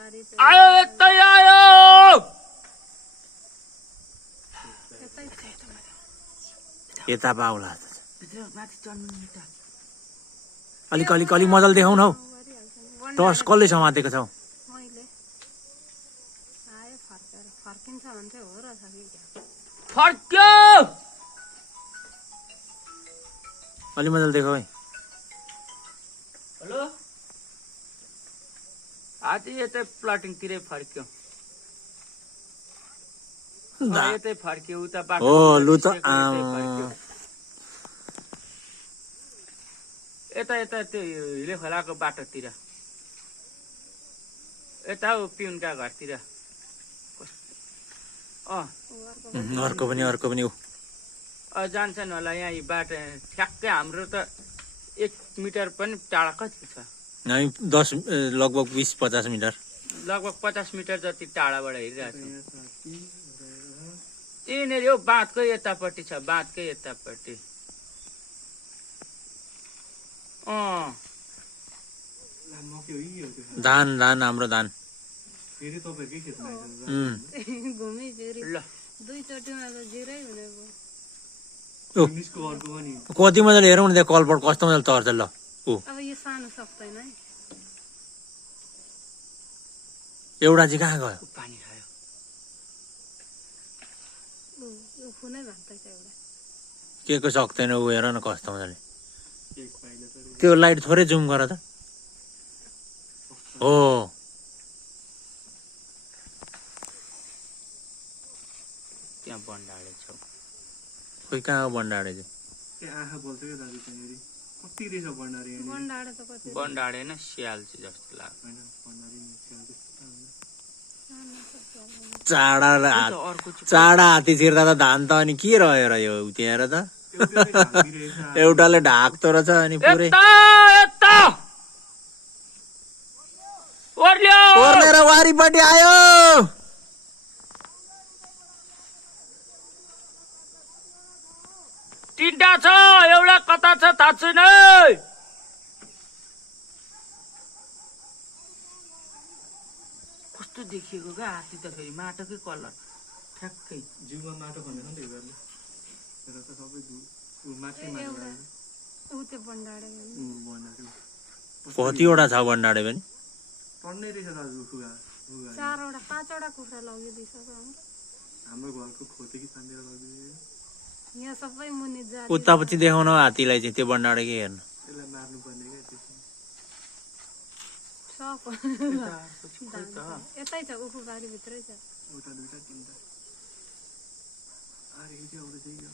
आयो यतै आयो यता पाउला अलिक अलिक अलिक मजाले देखाउन हौ टस कसले समातेको छौ फर्क्यो अलि मजाले देखाउ है हेलो हात्ती यतै प्लटिङतिरै फर्क्यो यतै फर्क्यो उता बाटो हो लु त यता यता त्यो हिले खोलाको बाटोतिर यता हो पिउनका घरतिर अर्को पनि जान्छन् होला यहाँ बाटो ठ्याक्कै हाम्रो त 1 मिटर पनि टाढा कति छ लगभग 20-50 मिटर लगभग 50 मिटर जति टाढाबाट हेरिरहेको छु यिनीहरू यो बाँधकै यतापट्टि छ बाँधकै यतापट्टि धान हाम्रो धान कति मजाले हेरौँ न त्यहाँ कलपट कस्तो मजाले चर्छ ल एउटा चाहिँ कहाँ गयो पानी खायो के को सक्दैन ऊ हेर न कस्तो मजाले त्यो लाइट थोरै जुम गर त हो त्यहाँ बन्डाडे छ खोइ कहाँ हो बन्डाडे चाहिँ बन्डाडे न स्याल चाहिँ जस्तो लाग्छ चाडा हात्ती छिर्दा त धान त अनि के रह्यो र यो त्यहाँ त एउटाले ढाक्दो रहेछ अनि पुरै ओर्लेर वारीपट्टि आयो तिनटा छ एउटा कता छ थाहा छैन कस्तो देखिएको क्या हात्ती त फेरि माटोकै कलर ठ्याक्कै जिउमा माटो भन्दैन नि त तर त सबै कतिवटा छ बन्डाडे पनि टन्नै रहेछ दाजु खुगा 4-5वटा कुखुरा लगिदिसक्यो हाम्रो घरको खोते कि तानेर लगिदियो यहाँ सबै मुनि जाली उतापछि देखाउन हात्तीलाई चाहिँ त्यो बन्डाडे के हेर्नु त्यसलाई मार्नु पर्ने क्या यतै छ उखु बारी भित्रै छ एउटा दुईटा तिनटा अरे यो चाहिँ